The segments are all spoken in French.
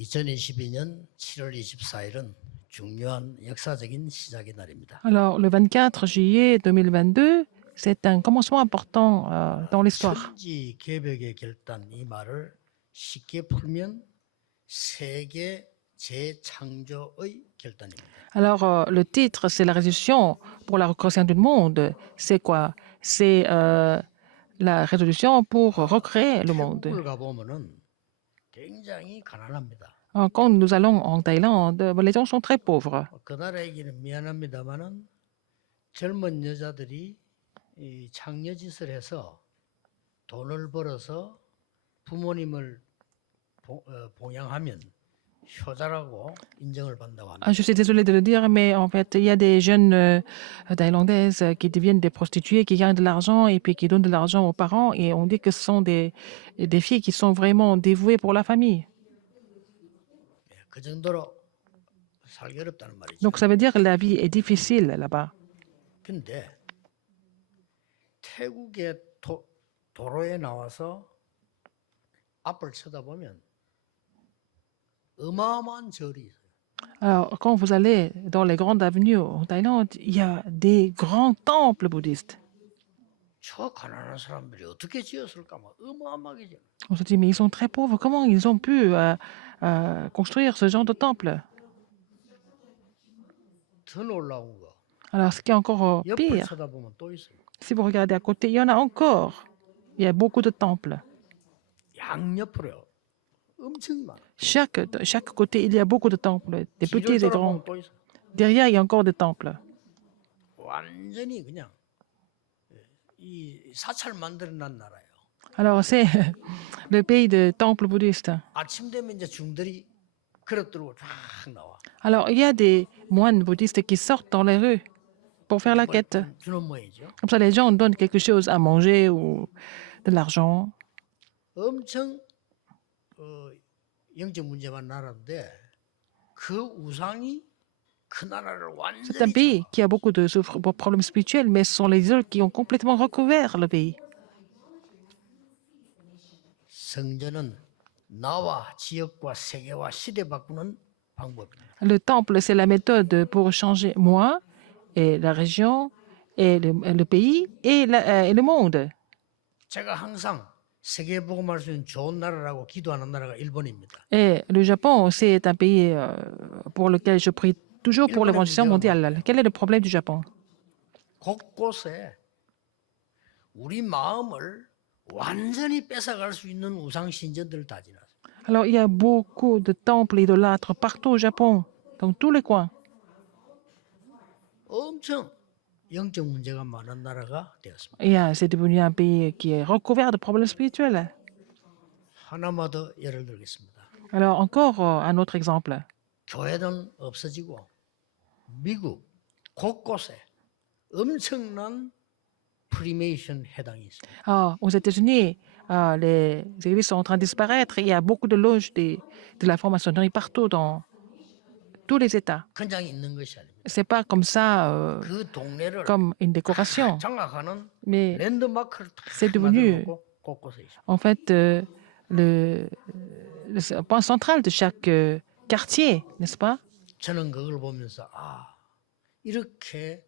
2022년 7월 24일은 중요한 역사적인 시작의 날입니다. Alors, le 24 juillet 2022, c'est un commencement important dans l'histoire. 천지 개벽의 결단 이 말을 쉽게 풀면 세계 재창조의 결단입니다. Alors, le titre, c'est la résolution pour la recréation du monde. C'est quoi? C'est la résolution pour recréer le monde. 태국을 가보면은 굉장히 가난합니다. Quand nous allons en Thaïlande, les gens sont très pauvres. 그 나라 얘기는 미안합니다만은 젊은 여자들이 이 창녀짓을 해서 돈을 벌어서 부모님을 봉양하면 효자라고 인정을 받는다고 합니다. Je suis désolée de le dire, mais en fait, il y a des jeunes thaïlandaises qui deviennent des prostituées, qui gagnent de l'argent et puis qui donnent de l'argent aux parents. Et on dit que ce sont des filles qui sont vraiment dévouées pour la famille. 그 정도로 살기 어렵다는 말이죠. Donc, ça veut dire que la vie est difficile là-bas. 근데 태국의 도로에 나와서 앞을 쳐다보면 어마어마한 절이 있어요. Alors, quand vous allez dans les grandes avenues en Thaïlande, il y a des grands temples bouddhistes. 저 가난한 사람들이 어떻게 지었을까? 막 어마어마하게 지어. On se dit, mais ils sont très pauvres, comment ils ont pu construire ce genre de temple? 더 놀라운 거. Alors, ce qui est encore 옆을 pire, 쳐다보면 또 있어요. si vous regardez à côté, il y en a encore. Il y a beaucoup de temples. 양옆으로 엄청 많아. Chaque côté, il y a beaucoup de temples, des 뒤를 petits et des grands. 돌아보면 또 있어. Derrière, il y a encore des temples. 완전히 그냥 이 사찰 만들어난 나라예요. Alors, c'est le pays de temples bouddhistes. 아침 되면 이제 중들이 그릇 들고 쫙 나와. Alors, il y a des moines bouddhistes qui sortent dans les rues pour faire la quête. 주는 모양이죠. Comme ça, les gens donnent quelque chose à manger ou de l'argent. 엄청 영적 문제만 나라인데 그 우상이 그 나라를 C'est un 완전히 pays qui a beaucoup de problèmes spirituels, mais ce sont les idoles qui ont complètement recouvert le pays. 성전은 나와 지역과 세계와 시대 바꾸는 방법입니다. Le temple, c'est la méthode pour changer moi et la région et le pays et le monde. 제가 항상 세계 복음할 수 있는 좋은 나라라고 기도하는 나라가 일본입니다. Et le Japon, c'est un pays pour lequel je prie toujours pour l'évangélisation mondiale. Quel est le problème du Japon? 곳곳에 우리 마음을 완전히 뺏어갈 수 있는 우상 신전들을 다 지났어요. Alors, il y a beaucoup de temples idolâtres partout au Japon, dans tous les coins. 엄청 영적 문제가 많은 나라가 되었습니다. Et c'est devenu un pays qui est recouvert de problèmes spirituels. 하나만 더 예를 들겠습니다. Alors, encore un autre exemple. 교회는 없어지고 미국 곳곳에 엄청난 프리메이션 해당이 있습니다. Aux États-Unis, les églises sont en train de disparaître. Il y a beaucoup de loges de la franc-maçonnerie partout dans tous les États. 그냥 있는 것이 아닙니다. C'est pas comme ça, 그 동네를 comme une décoration, 장악하는 mais 랜드마크를 c'est 다 devenu, 만들어놓고 곳곳에 있습니다. en fait, le point central de chaque quartier, n'est-ce pas? 저는 그걸 보면서 이렇게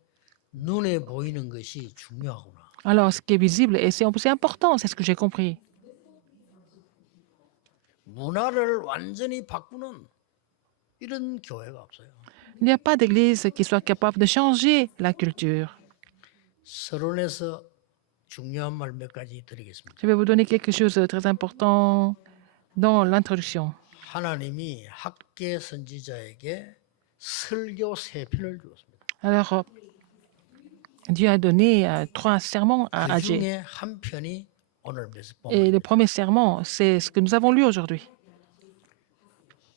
눈에 보이는 것이 중요하구나. Alors, ce qui est visible, et c'est important, c'est ce que j'ai compris. 문화를 완전히 바꾸는 이런 교회가 없어요. Il n'y a pas d'église qui soit capable de changer la culture. 서론에서 중요한 말 몇 가지 드리겠습니다. Je vais vous donner quelque chose de très important dans l'introduction. 하나님이 학계 선지자에게 설교 세 편을 주었습니다. Alors, Dieu a donné 3 sermons à 그 Agé. 중에 한 편이 오늘 Et le 본문입니다. premier serment, c'est ce que nous avons lu aujourd'hui.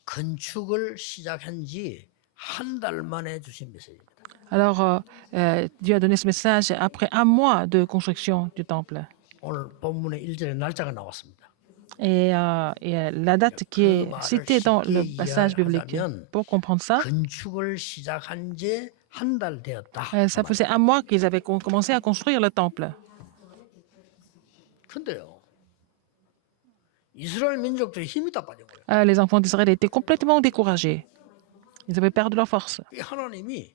건축을 시작한 지 한 달 만에 주신 메시지입니다. Alors, Dieu a donné ce message après 1 mois de construction du temple. 오늘 본문의 1절에 날짜가 나왔습니다. Et la date qui est citée dans le passage biblique. Pour comprendre ça, 건축을 시작한 지 한 달 되었다. ça faisait 1 mois qu'ils avaient commencé à construire le temple. 근데요, 이스라엘 민족들이 힘이 다 빠진 거예요. Les enfants d'Israël étaient complètement découragés. Ils avaient perdu leur force. 이 하나님이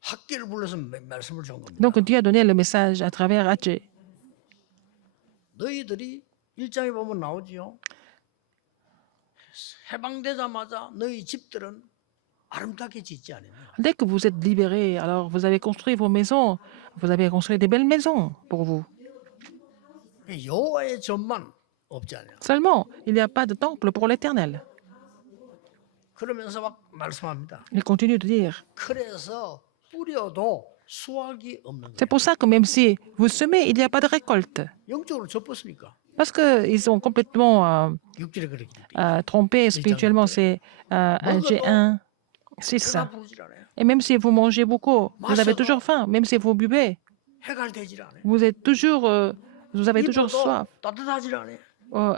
학계를 불러서 말씀을 준 겁니다. Donc Dieu a donné le message à travers Hadjé. 너희들이 1장에 보면 나오지요. 해방되자마자 너희 집들은 아름답게 짓지 않으며 Dès que vous êtes libérés, alors vous avez construit vos maisons, vous avez construit des belles maisons pour vous. 여호와의 전만 없지 않냐. Seulement, il n'y a pas de temple pour l'Éternel. 그러면서 막 말씀합니다. Il continue de dire. 그래서 뿌려도 수확이 없는 C'est 거예요. pour ça que même si vous semez, il n'y a pas de récolte. 영적으로 접었으니까 Parce qu'ils sont complètement 육질에 그렇기 trompés spirituellement. C'est Hadjé 1, 6. 배가 부르질 않아요. Et même si vous mangez beaucoup, vous avez toujours faim. Même si vous buvez, 해갈되질 않아요. vous êtes toujours, vous avez toujours soif. 입어도 따뜻하질 않아요.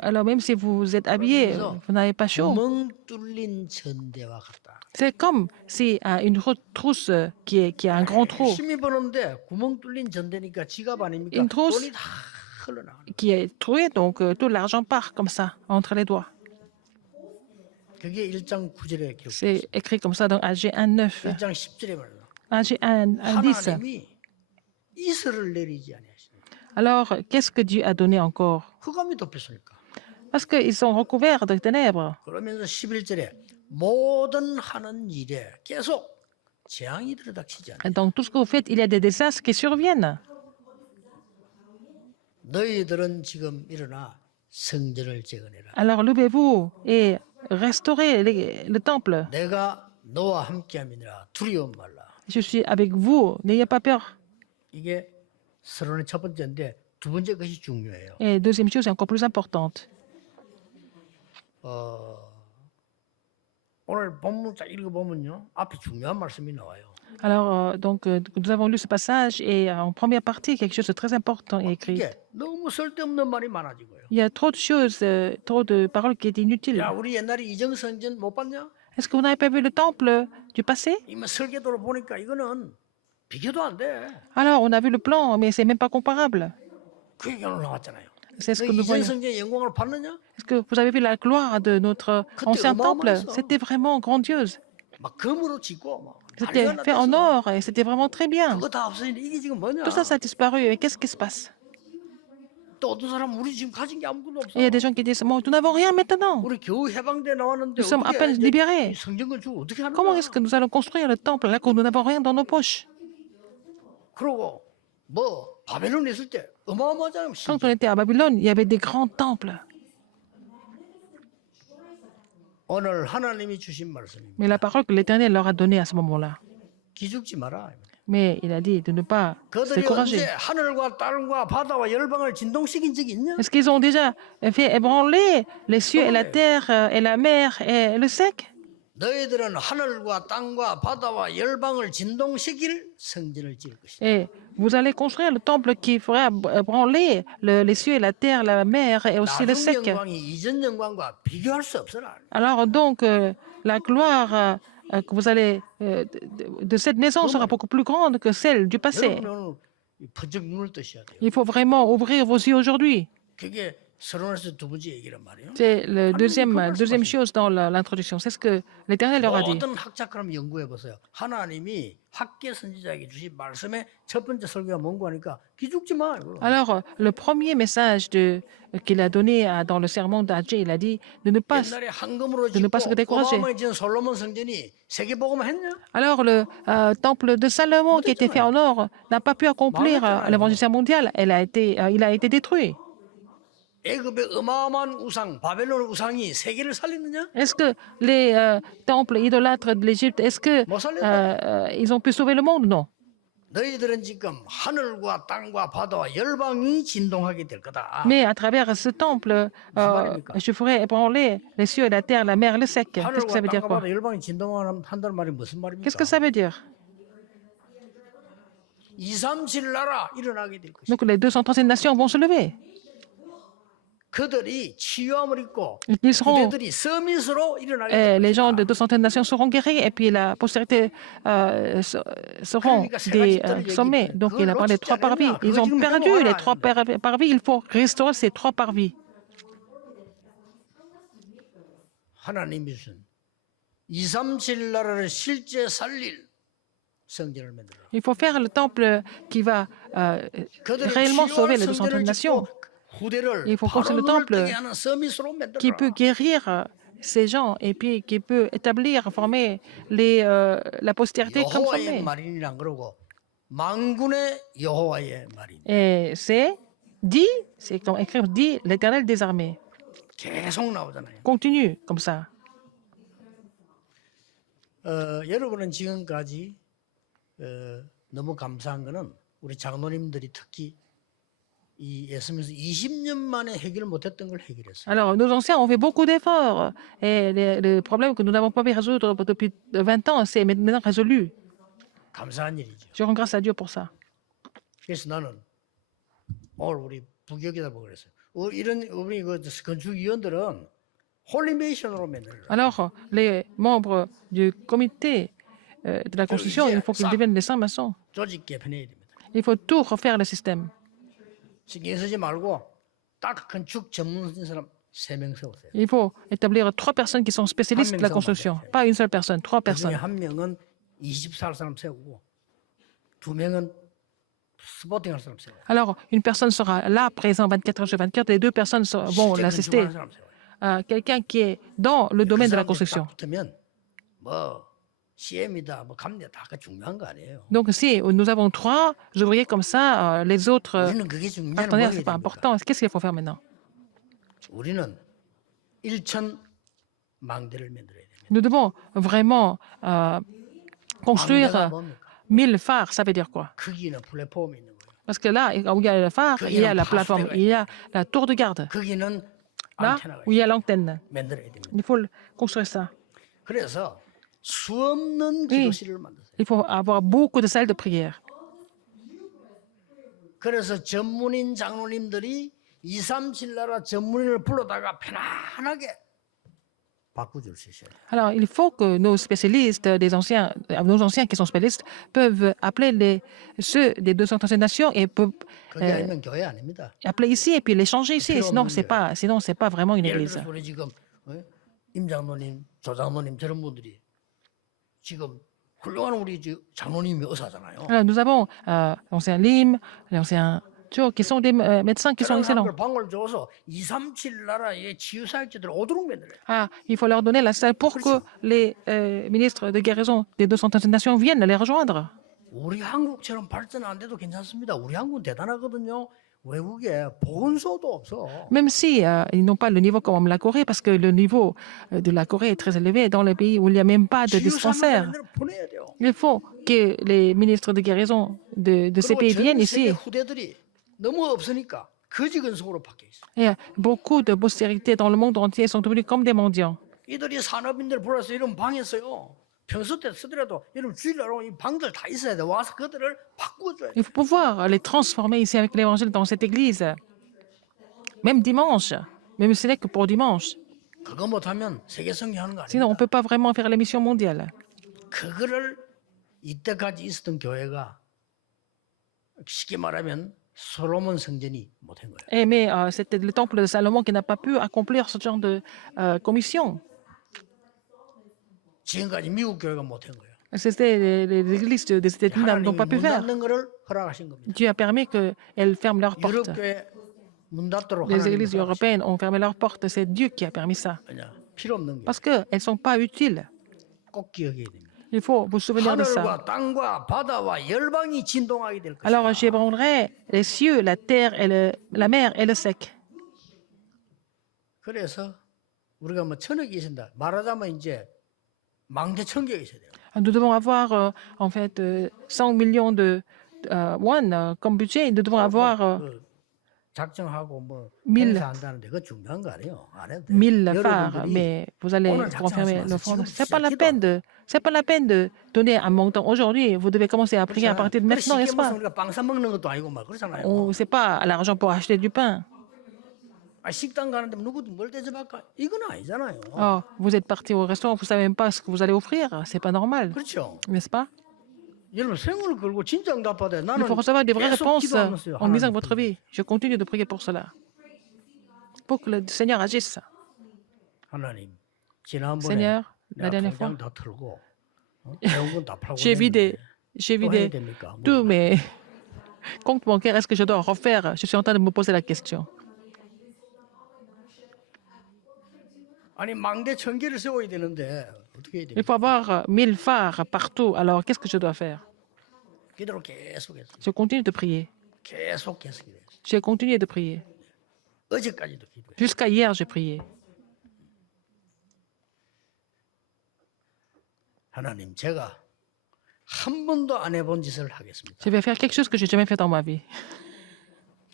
Alors même si vous êtes habillé, vous n'avez pas chaud. 구멍 뚫린 전대와 같다. C'est comme si une trousse qui a un grand trou, 열심히 버는데 구멍 뚫린 전대니까 지갑 아닙니까? une trousse 돈이 다 흘러나가는. qui est trouée, donc tout l'argent part comme ça, entre les doigts. 그게 1장 9절에 기록. C'est écrit comme ça dans Hadjé 1, 9. 1장 10절에 말이야. Hadjé 1, 10. 하나님이 이슬을 내리지 아니하시니. Alors, qu'est-ce que Dieu a donné encore? 흑암이 덮였으니까. Parce qu'ils sont recouverts de ténèbres. 그러면서 11절에 모든 하는 일에 계속 재앙이 들어닥치지 않아. Donc, tout ce que vous faites, il y a des désastres qui surviennent. 너희들은 지금 일어나 성전을 재건해라. Alors, levez-vous et restaurez le temple. 내가 너와 함께함이니라 두려움 말라. Je suis avec vous, n'ayez pas peur. 이게 서론의 첫 번째인데 두 번째 것이 중요해요. Et deuxième chose, encore plus importante. 오늘 본문 쫙 읽어보면요. 앞에 중요한 말씀이 나와요. Alors, nous avons lu ce passage et en première partie, quelque chose de très important est écrit. 이게 너무 쓸데없는 말이 많아지고요. Il y a trop de choses, trop de paroles qui étaient inutiles. 야, 우리 옛날에 이정성전 못 봤냐? Est-ce que vous n'avez pas vu le temple du passé? 이만 설계도로 보니까 이거는 비교도 안 돼. Alors, on a vu le plan, mais c'est même pas comparable. 그 얘기 오늘 나왔잖아요. C'est ce 너 que nous voyons. 이정성전의 영광을 봤느냐? Est-ce que vous avez vu la gloire de notre ancien temple? 어마어마했어. C'était vraiment grandiose. 막 금으로 짓고 막 C'était 난리가 fait en 났어. or et c'était vraiment très bien. 그거 다 없어지는데 이게 지금 뭐냐? Tout ça, ça a disparu. Et qu'est-ce qui se passe? 또 어떤 사람 우리 지금 가진 게 아무것도 없어. Et il y a des gens qui disent, bon, nous n'avons rien maintenant. 우리 겨우 해방돼 나왔는데 Nous sommes à 어떻게 peine 이제 libérés. 이 성전 건축 어떻게 하는 Comment 거야? est-ce que nous allons construire le temple là que nous n'avons rien dans nos poches? 그러고 뭐 바벨론에 있을 때 어마어마하잖아요. Quand on était à Babylone, il y avait des grands temples. 오늘 하나님이 주신 말씀입니다. Mais la parole que l'Éternel leur a donnée à ce moment-là. 기죽지 마라. Mais il a dit de ne pas se 그들이 décourager. 언제 하늘과 땅과 바다와 열방을 진동시킨 적이 있냐? Est-ce qu'ils ont déjà fait ébranler les cieux et la terre et la mer et le sec? 너희들은 하늘과 땅과 바다와 열방을 진동시킬 성전을 지을 것이다. Et vous allez construire le temple qui fera ébranler les cieux et la terre, la mer et aussi le 나중 sec. 영광이 이전 영광과 비교할 수 없어라. Alors donc, la gloire que vous allez de cette maison sera beaucoup plus grande que celle du passé. 여러분은 번쩍 눈을 뜨셔야 돼요. Il faut vraiment ouvrir vos yeux aujourd'hui. 그게 서론에서 두 번째 얘기란 말이에요. C'est la deuxième chose dans l'introduction. C'est ce que l'Éternel leur a dit. 모든 학자처럼 연구해 보세요. 하나님이 학계 선지자에게 주신 말씀의 첫 번째 설교가 뭔고 하니까 기죽지 마. 이거. Alors, le premier message qu'il a donné dans le sermon d'Adjé, il a dit de ne pas. 옛날에 황금으로 ne pas se 짓고 décourager. 어마어마해진 솔로몬 성전이 세계복음을 했냐? Alors, le temple de Salomon qui était fait en or n'a pas pu accomplir l'évangile mondial. Il a été détruit. 애굽의 어마어마한 우상, 바벨론 우상이 세계를 살리느냐? Est-ce que les temples idolâtres de l'Égypte, est-ce que 못 살렸다. ils ont pu sauver le monde? Non. 너희들은 지금 하늘과 땅과 바다와 열방이 진동하게 될 거다. Mais à travers ce temple, je ferai ébranler les cieux et la terre, la mer, le sec. Qu'est-ce que ça 하늘과 veut dire 땅과 quoi? 바다 열방이 진동한다는 말이 무슨 말입니까? Qu'est-ce que ça veut dire? 237 나라 일어나게 될 것이다. Donc les 237 nations vont se lever. 그들이 치유함을 입고 Ils seront, 그들이 서밋으로 일어나게 될 les gens 것이다. de 237 nations seront guéris et puis la postérité seront des sommets. Donc il a parlé de 3 parvis. Ils ont perdu les 3 parvis. Il faut restaurer ces 3 parvis. 하나님이 주신 237 나라를 실제 살릴 성전을 만들어라. Il faut faire le temple qui va 그들이 réellement sauver 치유할 les 230 성전을 nations. 짓고 후대를 Il faut 바로 construire le 눈을 temple 뜨게 하는 서밋으로 qui peut 만들어라. guérir ces gens et puis qui peut établir, former la postérité comme 여호와의 formée. 말인이란 그러고 만군의 여호와의 말인. Et c'est dit, c'est comme écrit, dit l'Éternel des armées. 계속 나오잖아요. Continue comme ça. 여러분은 지금까지 너무 감사한 거는 우리 장로님들이 특히 이 예수님에서 20년 만에 해결 못했던 걸 해결했어요. Alors, nos anciens ont fait beaucoup d'efforts et le problème que nous n'avons pas pu résoudre depuis 20 ans, c'est maintenant résolu. 감사한 일이죠. Je rends grâce à Dieu pour ça. 그래서 나는 오늘 우리 부교기다 보고 그랬어요. 이런 우리 그 건축위원들은 홀리메이션으로 만들어라. Alors, les membres du comité de la construction, il faut qu'ils deviennent des saints-maçons. 조직 개편해야 됩니다. Il faut tout refaire le système. 신경 쓰지 말고 딱 건축 전문인 사람 3명 세우세요. Il faut établir 3 personnes qui sont spécialistes de la construction. Pas une seule personne, 3 그 중에 personnes. 한 명은 20살 사람 세우고 2명은 스포팅할 사람 세워요. Alors, une personne sera là, présent 24 heures sur 24, et 2 personnes vont 실제 l'assister. 건축하는 사람 세워요. Quelqu'un qui est dans le 그 domaine de la 사람들이 construction. 딱 붙으면 뭐 CM이다, 뭐 감리다 다 중요한 거 아니에요. Donc, si nous avons 3 ouvriers comme ça, les autres 우리는 그게 중요한 partenaires, 거 ce n'est pas important. Qu'est-ce qu'il faut faire maintenant? 우리는 1천 망대를 만들어야 됩니다. Nous devons vraiment construire 망대가 뭡니까? 1000 phares. Ça veut dire quoi? 거기는 플랫폼이 있는 거예요. Parce que là, où il y a le phare, il y a la plateforme, il y a la tour de garde. 거기는 Là, 안테나가 où il y a l'antenne. 만들어야 됩니다. Il faut construire ça. 그래서 수없는 Oui. 기도실을 만드세요. Il faut avoir beaucoup de salles de prière. 그래서 전문인 장로님들이 237 나라 전문인을 불러다가 편안하게 바꿔줄 수 있어요. Alors, il faut que nos spécialistes, nos anciens qui sont spécialistes, peuvent appeler ceux des 230 nations et peuvent 그게 아니면 교회 아닙니다. appeler ici et puis les changer ici. Sinon, c'est pas vraiment une 예를 église. 들어서 우리 지금 임 장로님, 조 장로님 저런 분들이 지금 훌륭한 우리 장로님이 의사잖아요. Alors, nous avons l'ancien Lim, l'ancien Cho, qui sont des médecins qui sont 그런 excellents. 사람들 방을 줘서 237 나라의 치유사역자들 오도록 만들어요. Ah, il faut leur donner la salle pour que les ministres de guérison des 230 nations viennent les rejoindre. 우리 한국처럼 발전 안 돼도 괜찮습니다. 우리 한국은 대단하거든요. 외국에 보건소도 없어. Même si ils n'ont pas le niveau comme la Corée, parce que le niveau de la Corée est très élevé dans les pays où il n'y a même pas de dispensaire. 치유사역자들 보내야 돼요. Il faut que les ministres de guérison de ces pays 그리고 viennent 전 세계 ici. 후대들이 너무 없으니까 거지 근성으로 바뀌어 있어. Et beaucoup de postérités dans le monde entier sont devenus comme des mendiants. 이들이 산업인들 불러서 이런 방에 써요. 평소 때 쓰더라도 이런 주일날 이 방들 다 있어야 돼. 와서 그들을 바꿔줘야 돼. Il faut pouvoir les transformer ici avec l'évangile dans cette église. Même dimanche, même si ce n'est que pour dimanche. 그거 못하면 세계 성경하는 거 Sinon, on ne 아닙니다. peut pas vraiment faire la mission mondiale. 그거를 이때까지 있었던 교회가 쉽게 말하면 솔로몬 성전이 못한 거예요. Mais c'était le temple de Salomon qui n'a pas pu accomplir ce genre de commission. 지금까지 미국 교회가 못한 거예요. C'était les églises des États-Unis n'ont 하나님이 pas pu 문 faire. 닫는 거를 허락하신 겁니다. Dieu a permis qu'elles ferment leurs 유럽 portes. 교회 문 닫도록 Les 하나님이 églises 허락하신 européennes ont fermé leurs portes. C'est Dieu qui a permis ça. 거예요. 필요 없는 게 Parce qu'elles ne sont pas utiles. 꼭 기억해야 됩니다. Il faut vous souvenir de ça. 하늘과 땅과 바다와 열방이 진동하게 될 Alors, 것이다. j'ébranlerai les cieux, la terre, et la mer et le sec. 그래서 우리가 뭐 천억이 있습니다. 말하자면 이제 망대 천국이 있어야 돼요. Nous devons avoir, en fait, 100 millions de won comme budget. Nous devons avoir 그 작정하고 뭐 1000 행사한다는데 그거 중요한 거 아니에요. 안 해도 돼요. 1000 phares, 여러분들이 mais vous allez 오늘 confirmer 작정하지 le 마세요. fond. 지금 C'est pas la 시작해도. peine de donner un montant aujourd'hui. Vous devez commencer à prier à partir de maintenant, n'est-ce 쉽게 pas? 무슨 우리가 빵 사 먹는 것도 아니고 막 그러잖아요. C'est pas l'argent pour acheter du pain. 아, 식당 가는데 누구도 뭘 대접할까? 이건 아니잖아요. Oh, vous êtes parti au restaurant, vous savez même pas ce que vous allez offrir. C'est pas normal, 그렇죠. n'est-ce pas? 여러분 생을 걸고 진짜 응답받아야 Il 나는 faut recevoir des vraies 계속 réponses 기도하면서요. en misant 하나님 votre vie. Je continue de prier pour cela. Pour que le Seigneur agisse. 하나님 지난번에 Seigneur, la 내가 dernière fois, 통장 다 털고 배운 건 다 팔고 j'ai vidé, 냈는데 j'ai 또 해야 vidé 됩니까? tous 물어봐. mes comptes bancaires. Est-ce que je dois refaire? Je suis en train de me poser la question. 아니 망대 1000개를 세워야 되는데 어떻게 해야 Il 됩니까? faut avoir 1000 phares partout. Alors, qu'est-ce que je dois faire? 기도를 계속했어요. Je continue de prier. 계속 기도했어요. J'ai continué de prier. 어제까지도 기도했어요. Jusqu'à hier, j'ai prié. 하나님, 제가 한 번도 안 해본 짓을 하겠습니다. Je vais faire quelque chose que je n'ai jamais fait dans ma vie.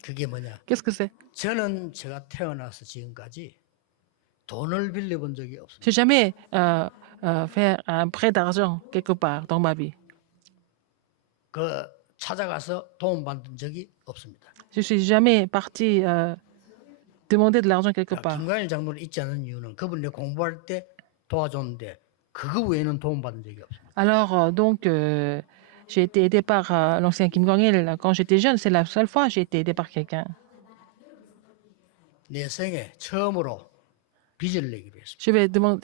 그게 뭐냐? Qu'est-ce que c'est? 저는 제가 태어나서 지금까지 돈을 빌려본 적이 없습니다. J'ai jamais fait un prêt d'argent quelque part dans ma vie. 그 찾아가서 도움 받은 적이 없습니다. Je suis jamais parti demander de l'argent quelque part. 김관일 장로를 잊지 않은 이유는 그분 내 공부할 때 도와줬는데 그거 외에는 도움 받은 적이 없습니다. Alors, donc, j'ai été aidé par l'ancien Kim Jong-il quand j'étais jeune. C'est la seule fois que j'ai été aidé par quelqu'un. 내 생에 처음으로 빚을 내기로 했습니다.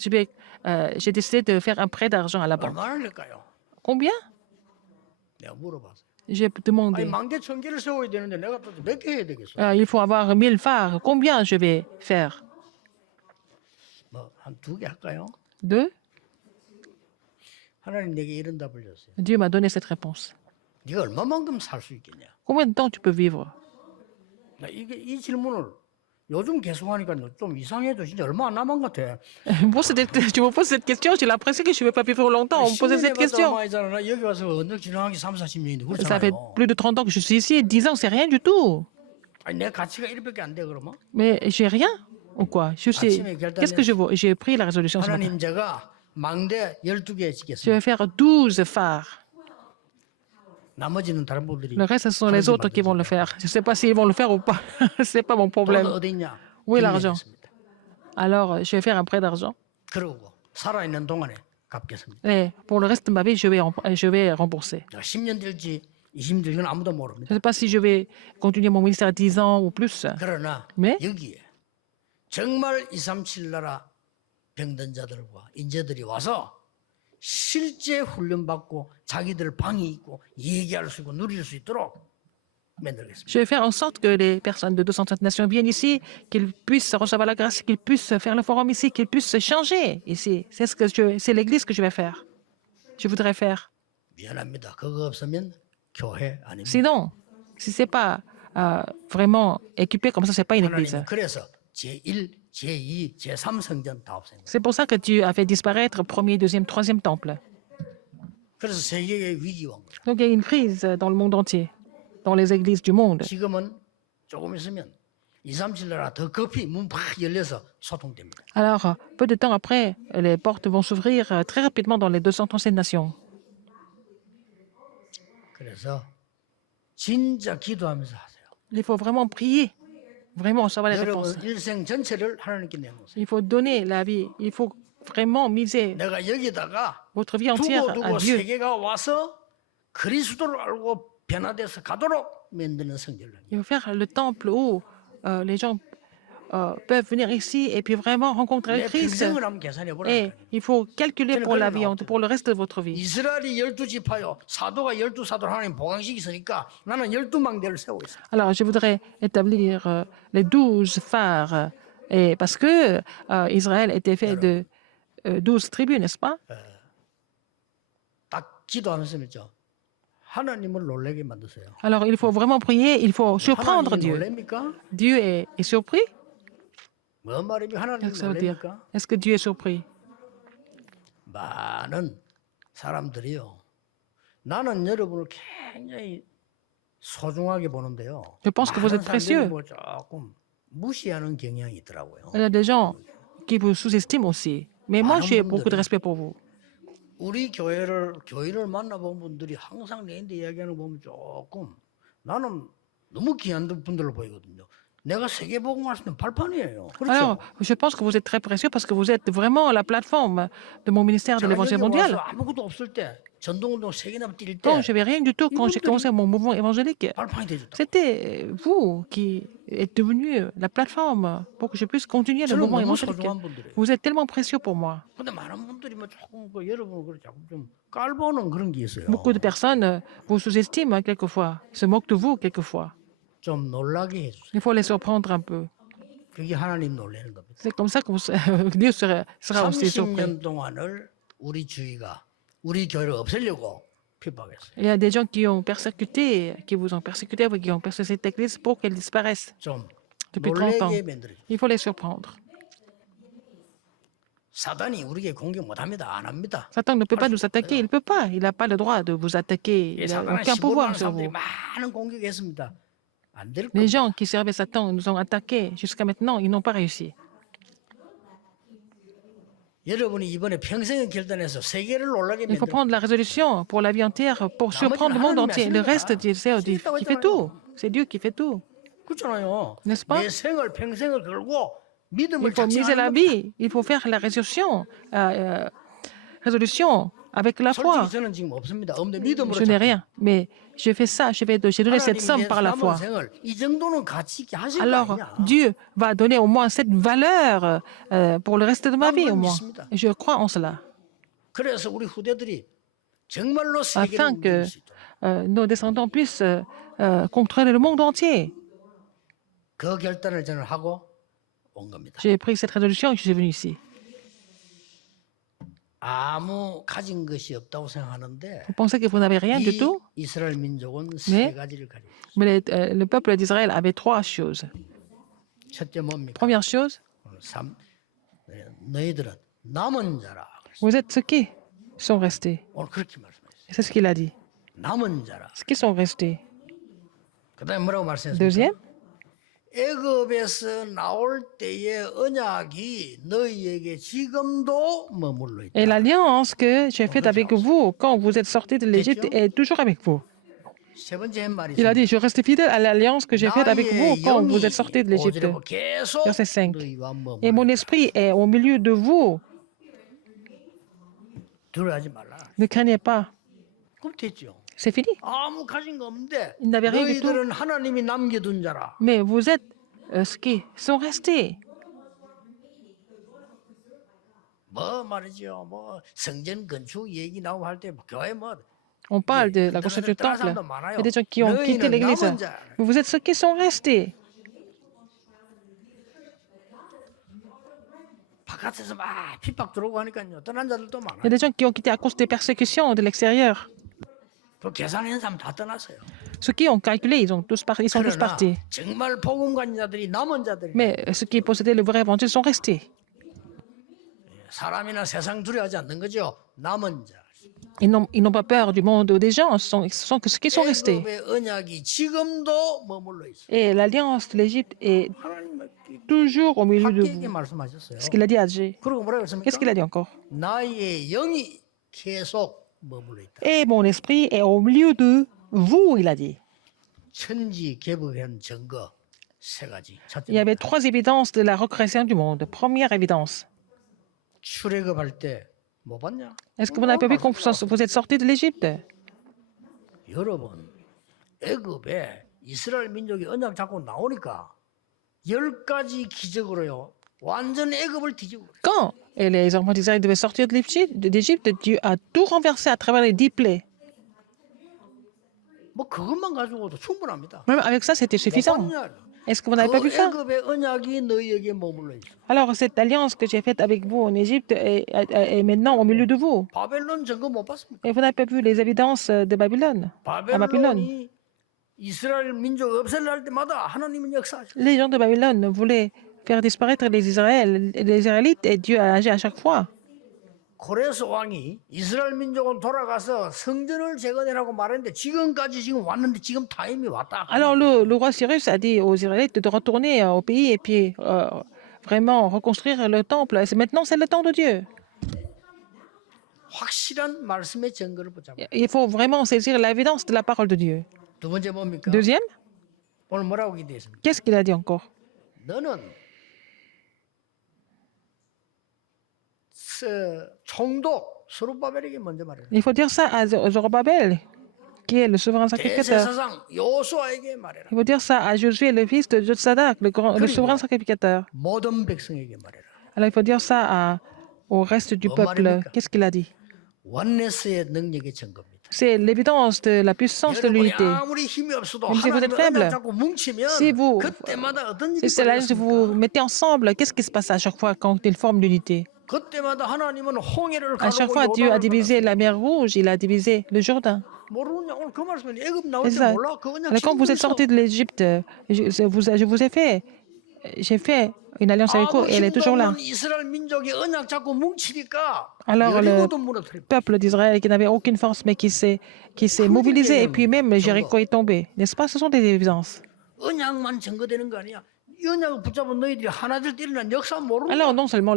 J'ai décidé de faire un prêt d'argent à la banque. 얼마나 낼까요? Combien? 내가 물어봤어요. J'ai 아니 demandé. 망대 1000개를 세워야 되는데 내가 또 몇 개 해야 되겠어? Il faut avoir 1000 phares. Combien je vais faire? 뭐한 2개 할까요? Deux? 하나님 내게 이런 답을 줬어요. Dieu m'a donné cette réponse. 네가 얼마만큼 살 수 있겠냐? Combien de temps tu peux vivre? 나 이 질문을 요즘 계속하니까 좀 이상해도 진짜 얼마 안 남은 것 같아. Tu me poses cette question, j'ai l'impression que je ne vais pas vivre longtemps. On me posait cette question. 나 여기 와서 언덕 지나가기 3, 40년인데 Ça fait 그렇잖아요. plus de 30 ans que je suis ici. 10 ans, c'est rien du tout. 아니 내 가치가 이렇게밖에 안 돼 그러면? Mais j'ai rien ou quoi? Qu'est-ce que je vois? J'ai pris la résolution ce matin. 하나님 제가 망대 12개 Je 짓겠습니다. vais faire 12 phares. 나머지는 다른 분들이 Le reste, ce sont les autres qui vont le faire. Je ne sais pas s'ils vont le faire ou pas. Ce n'est pas mon 돈 problème. 어디 있냐? Où est l'argent? 빌리겠습니다. Alors, je vais faire un prêt d'argent. 그러고 살아있는 동안에 갚겠습니다. Et pour le reste de ma vie, je vais rembourser. 내가 10년 될지 20년 될지는 아무도 Je 모릅니다. ne sais pas si je vais continuer mon ministère 10 ans ou plus. 그러나 네? 여기에 정말 237 나라 병든 자들과 인재들이 와서 실제 훈련받고 자기들 방이 있고 얘기할 수 있고 누릴 수 있도록 만들겠습니다. Je vais faire en sorte que les personnes de 230 nations viennent ici, qu'ils puissent recevoir la grâce, qu'ils puissent faire le forum ici, qu'ils puissent changer ici. C'est l'église que je vais faire. Je voudrais faire. 미안합니다. 그거 없으면 교회 아닙니다. Sinon, si ce n'est pas vraiment équipé comme ça, ce n'est pas une église. 하나님은 그래서 제1, 제2, 제3 성전 다 없앱니다. C'est pour ça que Dieu a fait disparaître premier, deuxième, troisième temple. 그래서 세계의 위기가 온 거예요. Donc il y a une crise dans le monde entier, dans les églises du monde. 지금은 조금 있으면 237 나라 더 급히 문 팍 열려서 소통됩니다. Alors, peu de temps après, les portes vont s'ouvrir très rapidement dans les 237 nations. 그래서 진짜 기도하면서 하세요. Il faut vraiment prier, vraiment savoir les réponses. 여러분 일생 전체를 하나님께 내놓으세요. Il faut donner la vie, il faut vraiment miser 내가 여기다가 votre vie entière à 두고 Dieu. 세계가 와서 그리스도를 알고 변화돼서 가도록 만드는 성전을. Il faut faire le temple où les gens peuvent venir ici et puis vraiment rencontrer 내 le Christ. 평생을 한번 계산해 Et 보라니까요. il faut calculer pour la vie, pour le reste de votre vie. 이스라엘이 12지파요. 사도가 12사도를 하나님 보강식 있으니까 나는 12망대를 세우고 있어. Alors, je voudrais établir les 12 phares. Et parce que Israël était fait de 12 tribus, n'est-ce pas? 딱 기도하면서 있죠. 하나님을 놀라게 만드세요. Alors, il faut vraiment prier, il faut surprendre 하나님이 Dieu. 놀랍니까? Dieu est surpris? 뭔 말이면 하나님이 Qu'est-ce que ça veut dire? 놀랍니까? Est-ce que Dieu est surpris? 많은 사람들이요. 나는 여러분을 굉장히 소중하게 보는데요. Je pense que vous êtes 많은 사람들이 précieux. 뭐 조금 무시하는 경향이 있더라고요. Il y a des gens qui vous sous-estiment aussi. Mais moi, j'ai beaucoup de respect pour vous. 우리 교회를 만나본 분들이 항상 내한테 이야기하는 거 보면 조금 나는 너무 귀한 분들로 보이거든요. 내가 세계복음 말씀은 발판이에요. Alors, 그렇죠? je pense que vous êtes très précieux parce que vous êtes vraiment la plateforme de mon ministère de 제가 l'Évangile 여기 와서 mondial. 아무것도 없을 때 전동운동 3개나 뛸 Quand 때 je n'avais rien du tout, quand j'ai commencé mon mouvement évangélique, 발판이 돼줬다. c'était vous qui êtes devenu la plateforme pour que je puisse continuer le 저는 mouvement 너무 évangélique. 소중한 분들이에요. Vous êtes tellement précieux pour moi. 근데 많은 분들이 뭐 조금 그 여러분을 그렇게 자꾸 좀 깔보는 그런 게 있어요. Beaucoup de personnes vous sous-estiment quelquefois, se moquent de vous quelquefois. 좀 놀라게 해주세요. Il faut les surprendre un peu. 그게 하나님 놀라는 겁니다. C'est comme ça que Dieu sera aussi surpris. 30년 동안을 우리 주위가 우리 교회를 없애려고 핍박했어요. Il y a des gens qui ont persécuté, qui vous ont persécuté, qui ont persécuté cette église pour qu'elle disparaisse 좀 depuis 30 ans. 놀라게 만들어요. Il faut les surprendre. 사단이 우리에게 공격 못합니다. 안 합니다. Satan ne peut pas nous attaquer, il ne peut pas. Il n'a pas le droit de vous attaquer. 예, Il n'a 사단은 aucun 15만 pouvoir sur 사람들이 vous. 많은 공격했습니다. 안 될 Les 겁니다. gens qui servaient Satan nous ont attaqués. Jusqu'à maintenant, ils n'ont pas réussi. 여러분이 이번에 평생의 결단에서 세계를 놀라게 Il faut 만들고 prendre la résolution pour la vie entière, pour surprendre le monde entier. Le reste, Dieu qui fait tout. C'est Dieu qui fait tout. 그렇잖아요. N'est-ce pas? 내 생을 평생을 걸고 믿음을 Il faut miser la 작정하는 겁니다. vie. Il faut faire la résolution avec la foi. 솔직히 저는 지금 없습니다. 없는데 믿음으로 Je n'ai rien. Mais je fais ça, j'ai donné cette somme par la foi. 생을 이 정도는 가치 있게 하실 거 Alors, 아니냐. Dieu va donner au moins cette valeur pour le reste de ma vie, au moins. 믿습니다. Je crois en cela. 그래서 우리 후대들이 정말로 세계를 Afin que 움직일 수 있도록 nos descendants puissent contrôler le monde entier. 그 결단을 저는 하고 온 겁니다. J'ai pris cette résolution et je suis venu ici. 아무 가진 것이 없다고 생각하는데 Vous pensez que vous n'avez rien du 이 tout? 이스라엘 민족은 네. 세 가지를 가지고 있어요. Mais le peuple d'Israël avait trois choses. 첫째 뭡니까? Première chose, 너희들은 남은 자라. vous êtes ceux qui sont restés. 오늘 그렇게 말씀하셨어요. C'est ce qu'il a dit. 남은 자라. Ceux qui sont restés. 그다음에 뭐라고 말씀하셨습니까? Deuxième, 애굽에서 나올 때의 언약이 너희에게 지금도 머물러 있다. et l'alliance que j'ai faite avec vous quand vous êtes sortis de l'Égypte est toujours avec vous. 세 번째 말이 Il a dit, je reste fidèle à l'alliance que j'ai faite avec vous quand vous êtes sortis de l'Égypte. 계속 Verset 5. 너희와 Et mon esprit est au milieu de vous. 두려워하지 말라. Ne craignez pas. 그럼 됐죠. C'est fini. 아무 가진 거 없는데 Il n'avait rien du tout. 너희들은 하나님이 남겨둔 자라. Mais vous êtes ceux qui sont restés. 뭐 말이죠. 뭐 성전 건축 얘기 나오고 할 때 교회 뭐 On parle de la construction du temple. Il y a des gens qui ont quitté l'église. Mais vous êtes ceux qui sont restés. 바깥에서 막 핍박 들어오고 하니까요. 떠난 자들도 Il y a 많아요. des gens qui ont quitté à cause des persécutions de l'extérieur. 또 계산한 사람 다 떠났어요. Ceux qui ont calculé, ils sont tous 그러나 partis. 정말 복음 가진 자들이 남은 자들이 Mais ceux qui possédaient le vrai évangile sont restés. 사람이나 세상 두려워하지 않는 거죠. 남은 자. Ils n'ont pas peur du monde ou des gens. Ce sont que ceux qui sont restés. 애굽의 언약이 지금도 머물러 있어요. Et l'alliance de l'Égypte est 하나님 toujours au milieu de 학계에게 vous. 말씀하셨어요. C'est ce qu'il a dit à Adjé. 그리고 뭐라고 Qu'est-ce qu'il 했습니까? a dit encore? 나의 영이 계속 머물러 있다. Et mon esprit est au milieu de vous, il a dit. 천지 개복한 증거 세 가지. Il y avait 첫째, trois évidences de la recréation du monde. Première évidence. 출애굽할 때 뭐 봤냐? Est-ce que vous n'avez pas vu quand vous êtes sortis de l'Égypte? 여러분, 애굽에 이스라엘 민족이 언약 잡고 나오니까 10가지 기적으로요. 완전 애굽을 뒤집어. Quand les enfants d'Israël devaient sortir de d'Égypte, Dieu a tout renversé à travers les 10 plaies. 뭐 그것만 가지고도 충분합니다. Même avec ça, c'était 못 suffisant. 봤냐? Est-ce que vous n'avez pas 그 vu ça? 애굽의 언약이 너희에게 머물러 있어. Alors, cette alliance que j'ai faite avec vous en Égypte est maintenant au milieu de vous. 바벨론 증거 못 봤습니까? Et vous n'avez pas vu les évidences de Babylone, à Babylone. 바벨론이 이스라엘 민족 없애려 할 때마다 하나님은 역사하셔. Les gens de Babylone voulaient faire disparaître les Israélites et Dieu a agi à chaque fois. 고레스 왕이 이스라엘 민족은 돌아가서 성전을 재건해라고 말했는데 지금까지 지금 왔는데 지금 타임이 왔다. Alors, le roi Cyrus a dit aux Israélites de retourner au pays et puis vraiment reconstruire le temple. Maintenant, c'est le temps de Dieu. 확실한 말씀의 증거를 붙잡아. Il faut vraiment saisir l'évidence de la parole de Dieu. 두 번째 뭡니까? Deuxième, 오늘 뭐라고 기대했습니까? qu'est-ce qu'il a dit encore? 너는 총독 스룹바벨에게 먼저 말해라. Il faut dire ça à Zorobabel, qui est le souverain sacrificateur. 대제사장 요수아에게 말해라. Il faut dire ça à Josué, le fils de Jotsadak, le souverain sacrificateur. 모든 백성에게 말해라. Alors il faut dire ça au reste du peuple. Qu'est-ce qu'il a dit? 원네스의 능력의 증거입니다. C'est l'évidence de la puissance de 여러분이 l'unité. 아무리 힘이 없어도 Même si vous êtes 하나님의 faible, 언약 잡고 뭉치면 si vous, 그때마다 어떤 일이 si c'est là, si vous 벌어졌습니까? mettez ensemble, qu'est-ce qui se passe à chaque fois quand il forme l'unité? 그때마다 하나님은 홍해를 À chaque 가르고 fois, Dieu a 요단을 divisé la mer Rouge, il a divisé le Jourdain. 모르냐 오늘 그 말씀은 애굽 나올 C'est 때 ça. 몰라 그 언약 Alors, quand vous êtes 지금 sortis de l'Égypte, je vous ai fait, j'ai fait une alliance avec vous 아무 et elle est 힘도 toujours là. 없는 이스라엘 민족이 언약 잡고 뭉치니까 Alors, le 여리고도 무너뜨리고 peuple d'Israël qui n'avait aucune force, mais qui s'est mobilisé, et puis même Jéricho est tombé. N'est-ce pas? Ce sont des évidences. 언약만 증거되는 거 아니야. 이 언약을 붙잡은 너희들이 하나될 때 일어난 역사 모르는 Alors, non seulement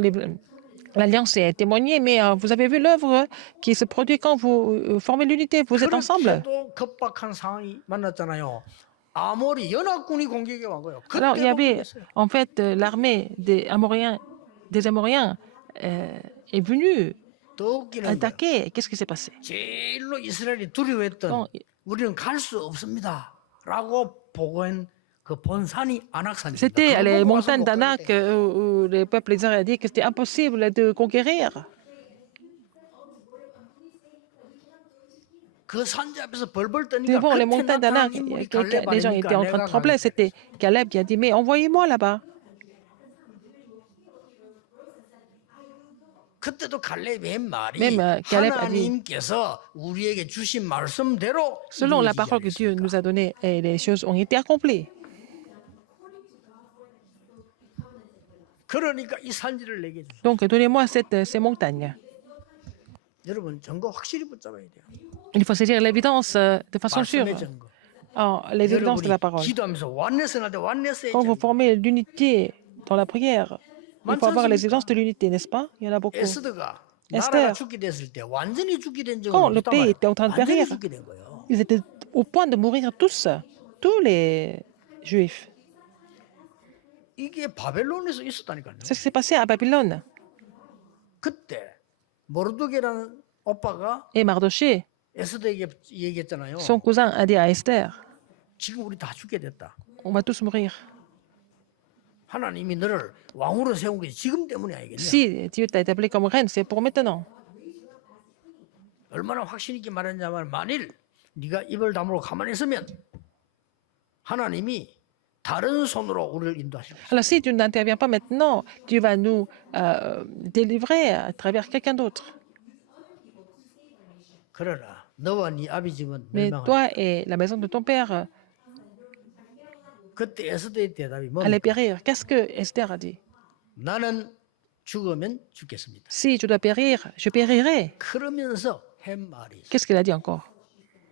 l'alliance est témoignée, mais vous avez vu l'œuvre qui se produit quand vous formez l'unité, vous êtes ensemble. 그렇게도 급박한 상황이 만났잖아요. 아모리 연합군이 공격해 온 거예요. Alors, il y 그때도 avait, 그랬어요. en fait, l'armée des Amoriens est venue 더 웃기는 거예요. attaquer. Qu'est-ce qui s'est passé? 제일로 이스라엘이 두려워했던 어, 우리는 갈 수 없습니다라고 보고한 그 본산이 안악산입니다. C'était 그거 les 보고 와서 montagnes 못 d'Anak 가겠대. où les peuples israéliens dit que c'était impossible de conquérir. 그 산지 앞에서 벌벌 떠니까 Devant les 그때 montagnes 나타난 d'Anak, 인물이 les gens étaient en train de 갈렙 trembler. 아닙니까? C'était Caleb qui a dit, mais envoyez-moi là-bas. 그때도 갈렙의 말이 Même Caleb a dit, 하나님께서 우리에게 주신 말씀대로 selon la 이루어지지 parole que Dieu 않겠습니까? nous a donnée, et les choses ont été accomplies. 그러니까 이 산지를 내게 주소. Donc, donnez-moi ces montagnes. 여러분 증거 확실히 붙잡아야 돼요. Il faut saisir l'évidence de façon sûre. 말씀의 증거. Les évidences de la 여러분이 parole. 기도하면서 완내스 할때 완내스의 Quand vous 증거. formez l'unité dans la prière, il faut avoir les évidences de l'unité, n'est-ce pas? Il y en a beaucoup. 에스더가 에스더. 나라가 죽게 됐을 때 완전히 죽게 된 적은 Quand le 없단 pays 말이에요. était en train de 완전히 périr, 죽게 된 거예요. ils étaient au point de mourir tous les Juifs. 이게 바벨론에서 있었다니까요. C'est ce qui s'est passé à Babylone. 그때 모르드게라는 오빠가 Et Mardoché, 에스더에게 얘기했잖아요. son cousin, a dit à Esther, 지금 우리 다 죽게 됐다. on va tous mourir. 하나님이 너를 왕으로 세운 게 지금 때문이 아니겠냐? Si Dieu t'a établi comme reine, c'est pour maintenant. 얼마나 확신 있게 말했냐면 만일 네가 입을 다물고 가만히 있으면 하나님이 다른 손으로 우리를 인도하실 것이다. Alors si tu n'interviens pas maintenant, Dieu va nous délivrer à travers quelqu'un d'autre. 그러나 너와 네 아비 집은 Mais 멸망하리라. toi et la maison de ton père 그때 에스더의 대답이 allez 뭡니까? périr. Qu'est-ce que Esther a dit? 나는 죽으면 죽겠습니다. Si je dois périr, je périrai. 그러면서 한 말이 Qu'est-ce qu'elle a dit encore?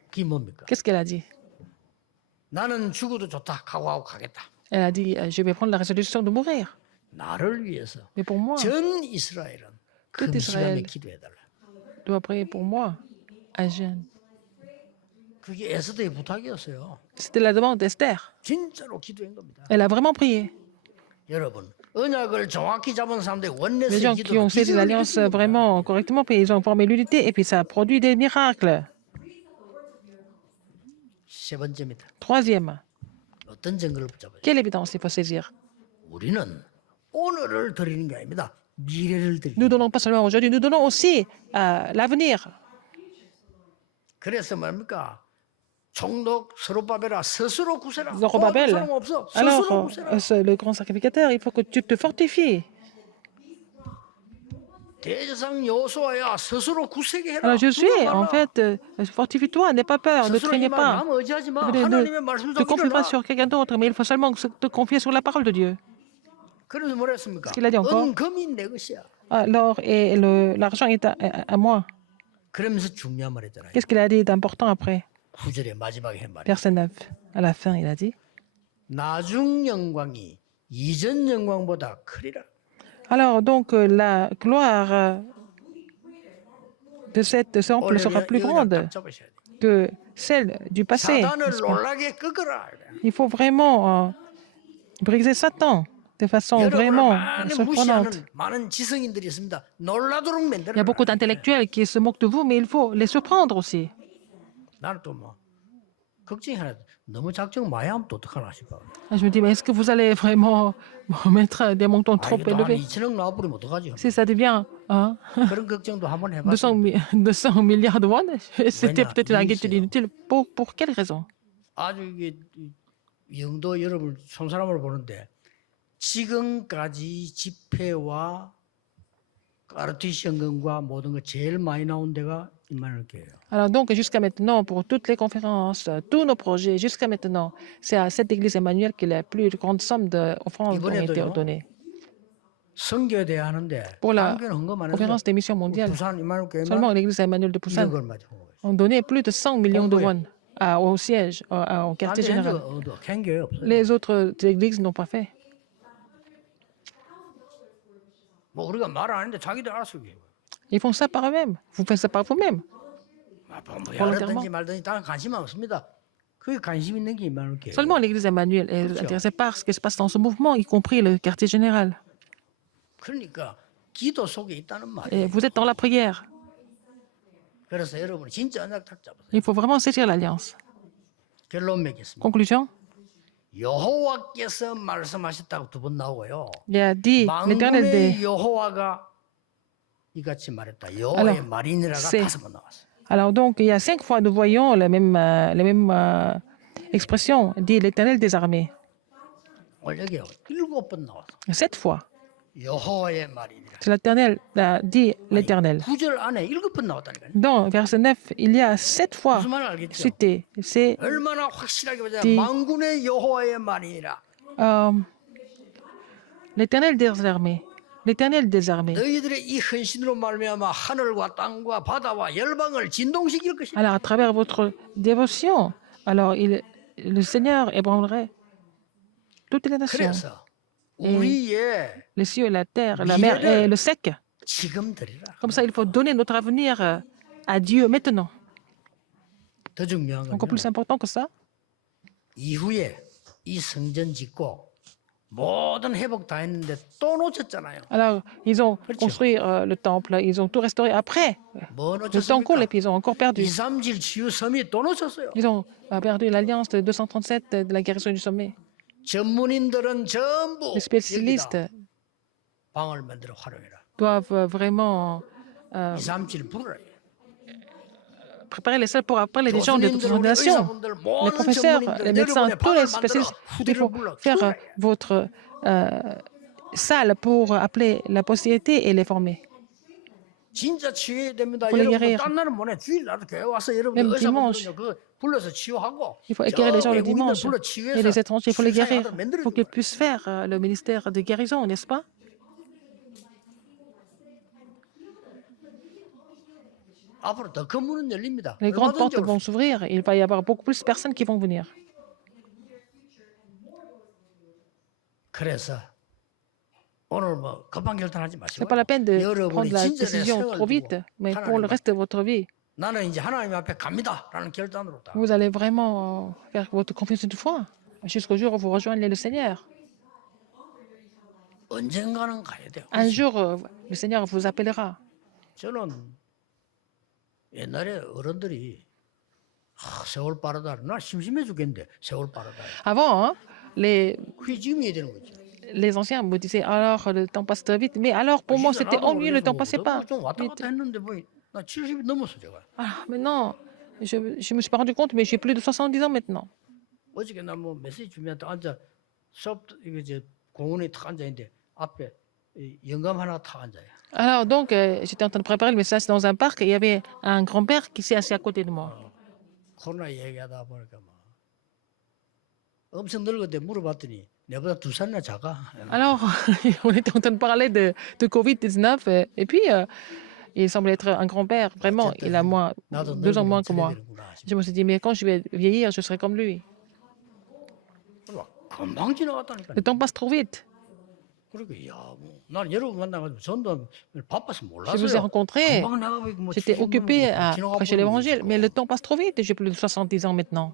그게 뭡니까? Qu'est-ce qu'elle a dit? 나는 죽어도 좋다. 각오하고 가겠다. Elle a dit, je vais prendre la résolution de mourir. 나를 위해서 Mais pour moi, 전 이스라엘은 그 Tout 시간에 Israël. 기도해달라. dois prier pour moi à jeûne. 그게 에스더의 부탁이었어요. C'était la demande d'Esther. 진짜로 기도한 겁니다. Elle a vraiment prié. 여러분, 언약을 정확히 잡은 사람들 Les 원내스의 gens qui ont 기도는 saisi l'alliance vraiment correctement, puis ils ont formé l'unité, et puis ça a produit des miracles. 세 번째입니다. Troisième, 어떤 증거를 붙잡아요? quelle évidence il faut saisir? 우리는 오늘을 드리는 게 아닙니다. 미래를 드리는. Nous donnons pas seulement aujourd'hui, nous donnons aussi l'avenir. 그래서 뭡니까? 총독 스룹바벨아 스스로 구세라. Zorobabel. 사람 없어. 스스로 Alors, 구세라. le grand sacrificateur, il faut que tu te fortifies. 대제사장 여호수아야 스스로 구세게 해라. Alors, Josué, 두려워 en 말라. fait, fortifie-toi, n'aie pas peur, ne 스스로 craignez 이만 pas. 남 의지하지 마. Ne 하나님의 말씀 te confie pas 잡기를 sur quelqu'un d'autre, mais il faut seulement te confier sur la parole de Dieu. 그래서 뭐라 했습니까? qu'il a dit encore? 은금이 내 것이야. L'or et l'argent est à moi. 그러면서 중요한 말 했잖아요. Qu'est-ce qu'il a dit d'important après? 9절에 마지막에 한 말이. Verset 9. À la fin, il a dit, 나중 영광이 이전 영광보다 크리라. alors donc la gloire de ce temple sera plus grande 잡으셔야 돼. que celle du passé. 사단을 n'est-ce pas? 놀라게 끄거라. Il faut vraiment briser Satan, de façon 여러분을 vraiment 많이 surprenante. 무시하는 많은 지성인들이 있습니다. 놀라도록 Il y a 만들어라. beaucoup d'intellectuels qui se moquent de vous, mais il faut les surprendre aussi. 나는 또 뭐 걱정이 하나. 너무 작정 많이 하면 또 어떡하나 싶어. Et je me dis, mais est-ce que vous allez vraiment mettre des montants trop 이게 또한 élevés? 2천억 나와버리면 어떡하지? Si ça devient hein, 그런 걱정도 한번 200, 해봤습니다. 200 milliards de won, c'était 왜냐, peut-être une 이게 inquiétude 있어요. inutile. Pour quelle raison? 아주 이게 영도 여러분 손사람으로 보는데 지금까지 집회와 까르투시 연금과 모든 거 제일 많이 나온 데가 임마누엘교회예요. Alors donc, jusqu'à maintenant, pour toutes les conférences, tous nos projets, jusqu'à maintenant, c'est à cette église Emmanuel que la plus grande somme d'offrandes ont été 이번에도요. données. 선교대 하는데 Pour la 딴 교회는 헌금 안 했는데 conférence des missions mondiales, 부산 임마누엘교회만 seulement l'église Emmanuel de Busan 2억 얼마 준 거예요. ont donné plus de 100 millions de won au siège, au 딴 quartier 데 현재 général. 캔 교회 없어요. Les autres églises n'ont pas fait. 뭐 우리가 말 안 했는데 자기들 알아서 해요. Ils font ça par eux-mêmes. Vous faites ça par vous-même. 본부에 volontairement. 알았든지 말든지 다 관심 없습니다. 그게 관심 있는 게 임마누엘교회. Seulement l'église Emmanuel est Kurde. intéressée par ce qui se passe dans ce mouvement, y compris le quartier général. 그러니까 기도 속에 있다는 Et 말이에요. vous êtes dans la prière. 그래서 여러분 진짜 언약 탁 잡으세요. Il faut vraiment saisir l'alliance. 결론 맺겠습니다. Conclusion, 여호와께서 말씀하셨다고 두 번 나오고요. il a dit l'Éternel 만군의 des... 여호와가 이같이 말했다. 여호와의 Alors, 말이니라가 c'est- 5번 나왔어요. Alors donc, il y a 5 fois, nous voyons la même expression, dit l'Éternel des armées. 오늘 여기요 7번 나왔어. 7 fois, 여호와의 말이니라. c'est l'Éternel, dit l'Éternel. 9절 안에 7번 나왔다니까요. Dans verset 9, il y a 7 fois 무슨 말 알겠죠? cité. C'est 얼마나 확실하게 보자. 디- 만군의 여호와의 말이니라. l'Éternel des armées. L'Éternel des armées. 너희들의 이 헌신으로 말미암아 하늘과 땅과 바다와 열방을 진동시킬 것이다. Alors, à travers votre dévotion, alors le Seigneur ébranlerait toutes les nations, 그래서 우리의 les cieux et la terre, la mer et le sec. 지금 드리라. Comme ça, il faut donner notre avenir à Dieu maintenant. 더 중요한 Encore 건 plus important que ça, 이후에 이 성전 짓고 모든 회복 다 했는데 또 놓쳤잖아요. alors ils ont 그렇죠. construit le temple, ils ont tout restauré. Après, 뭐 le temps court et 놓쳤습니까? puis ils ont encore perdu. 237 치유 섬이 또 놓쳤어요. Ils ont perdu l'alliance de 237 de la guérison du sommet. 전문인들은 전부 Les spécialistes 여기다 방을 만들어 활용해라. doivent vraiment 237 부르라. préparer les salles pour après les gens de toute nation. Les professeurs, les médecins, tous les spécialistes, il faut faire votre salle pour appeler la postérité et les former. 진짜 치유됩니다. Pour les 여러분 guérir. 딴 날은 뭐냐 주일 날 교회 와서 여러분 Même 의사분들은요 그 불러서 치유하고 Il faut guérir les gens le 외국인들 dimanche. 불러 Et 치유해서 les étrangers, il faut les guérir. 치유사역을 Il 만들어 faut qu'ils 준 거예요. puissent faire le ministère de guérison, n'est-ce pas? 앞으로 더 큰 문은 열립니다. Les grandes 얼마든지 portes vont s'ouvrir. Il va y avoir beaucoup plus de personnes qui vont venir. 그래서 오늘 뭐 급한 결단하지 Ce 마시고 n'est pas la peine de 여러분이 prendre la 진짜 내 décision 생을 trop vite, 두고 mais pour le 하나님 reste de votre vie, 나는 이제 하나님 앞에 갑니다라는 결단으로 딱 vous allez vraiment faire votre confession de foi jusqu'au jour où vous rejoignez le Seigneur. 언젠가는 가야 돼요. Un jour, le Seigneur vous appellera. 저는 옛날에 어른들이 세월 빠르다. 나 심심해 죽겠는데 세월 빠르다. Avant, hein, 그게 지금이 되는 거죠. les anciens me disaient alors le temps passe très vite, mais alors pour moi c'était ennuyeux, le temps passait pas. 좀 왔다 갔다 했는데 뭐나 70이 넘었어 제가. Ah, maintenant, je me suis pas rendu compte, mais j'ai plus de 70 ans maintenant. 어저께 나 뭐 메시지 주면 딱 앉아 수업 이거 이제 공원에 탁 앉아 있는데 앞에 이 영감 하나 탁 앉아요. Alors donc, j'étais en train de préparer le message dans un parc et il y avait un grand-père qui s'est assis à côté de moi. 코로나 얘기하다 보니까 막 엄청 늙었는데 물어봤더니 내보다 2살이나 작아. Alors, on était en train de parler de Covid-19 et puis il semblait être un grand-père. Vraiment, il a 나도 2 ans moins que moi. 되는구나. Je me suis dit, mais quand je vais vieillir, je serai comme lui. 금방 지나갔다니까. Le temps passe trop vite. 그러니까 난 여러분 만나가지고 전도 바빠서 몰랐어요. Je vous ai rencontré. 금방 나가고 있고 뭐 J'étais 70 occupé 넘고 à 지나가 prêcher 버리고 l'évangile, 있어. mais le temps passe trop vite et j'ai plus de 70 ans maintenant.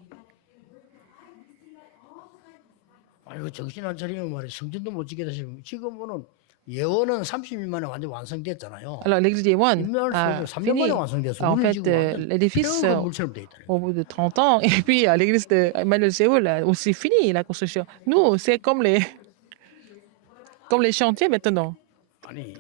아이고 정신 안 차리면 말이야 성전도 못 지게 되시면 지금은 예원은 30일 만에 완전 완성됐잖아요. Alors, l'église d'Yewan 인명할 a 수도 3년 fini. 만에 완성됐어. En 우리 fait, 지금 완전 l'édifice, 폐허 건물처럼 돼 있다는 au bout de 30 ans, et puis l'église de Emmanuel Séoul a aussi fini la construction. Nous, c'est comme les chantiers maintenant. 아니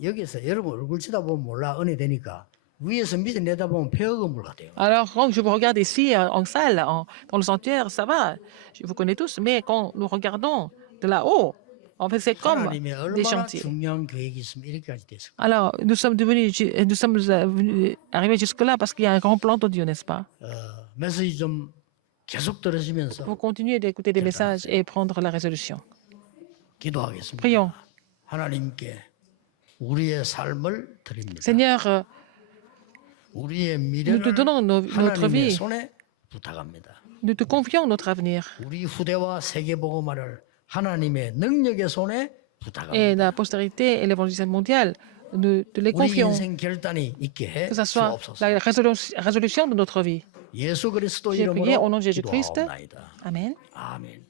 여기서 여러분 얼굴 쳐다보면 몰라 은혜 되니까 위에서 밑에 내다보면 폐허 건물 같아요. Alors, quand je vous regarde ici en salle, dans le sanctuaire, ça va, je vous connais tous, mais quand nous regardons de là-haut, en fait, c'est comme 하나님의 des 얼마나 chantiers. 중요한 계획이 있으면 이렇게까지 됐을까? Alors, nous sommes arrivés jusque-là parce qu'il y a un grand plan de Dieu, n'est-ce pas? 메시지 좀 계속 들으시면서 Vous continuez d'écouter des messages et prendre la résolution. 기도하겠습니다. Prions. 하나님께 우리의 삶을 드립니다. Seigneur, 우리의 nous te 미래를 donnons notre 하나님의 vie, 손에 부탁합니다. nous te confions notre avenir. 우리 후대와 세계복음화를 하나님의 능력의 손에 부탁합니다. Et la postérité et l'évangélisation mondiale, nous te les 우리 confions. 인생 결단이 있게 해 Que ce soit 주옵소서. la résolution de notre vie. 예수 그리스도 J'ai prié au nom 이름으로 de Jésus-Christ. 기도하옵나이다. Amen. 아멘.